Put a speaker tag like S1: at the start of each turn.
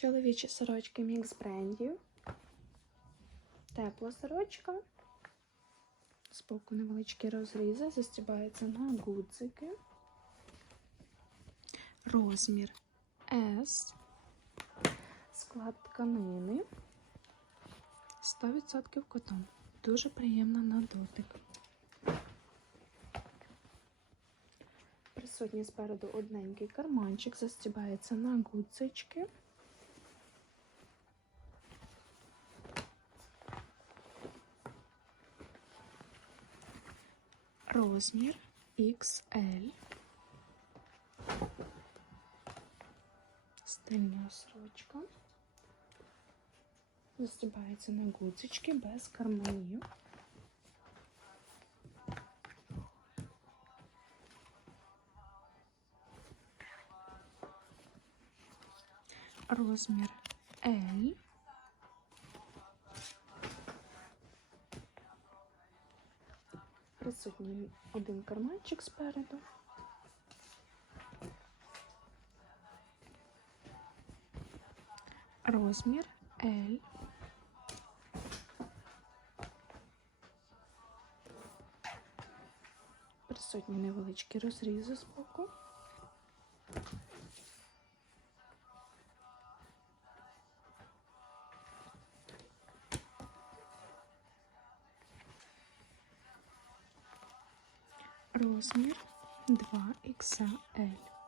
S1: Чоловічі сорочки мікс брендів. Тепла сорочка. Збоку невеличкі розрізи, застібається на гудзики. Розмір S. Склад тканини. 100% котон. Дуже приємна на дотик. Присутній спереду одненький карманчик, застібається на гудзички. Розмір XL. Стильна сорочка. Застібається на гудзички без карманів. Розмір L. Присутній один карманчик спереду. Розмір L. Присутні невеличкі розрізи з боку. Розмір 2XL.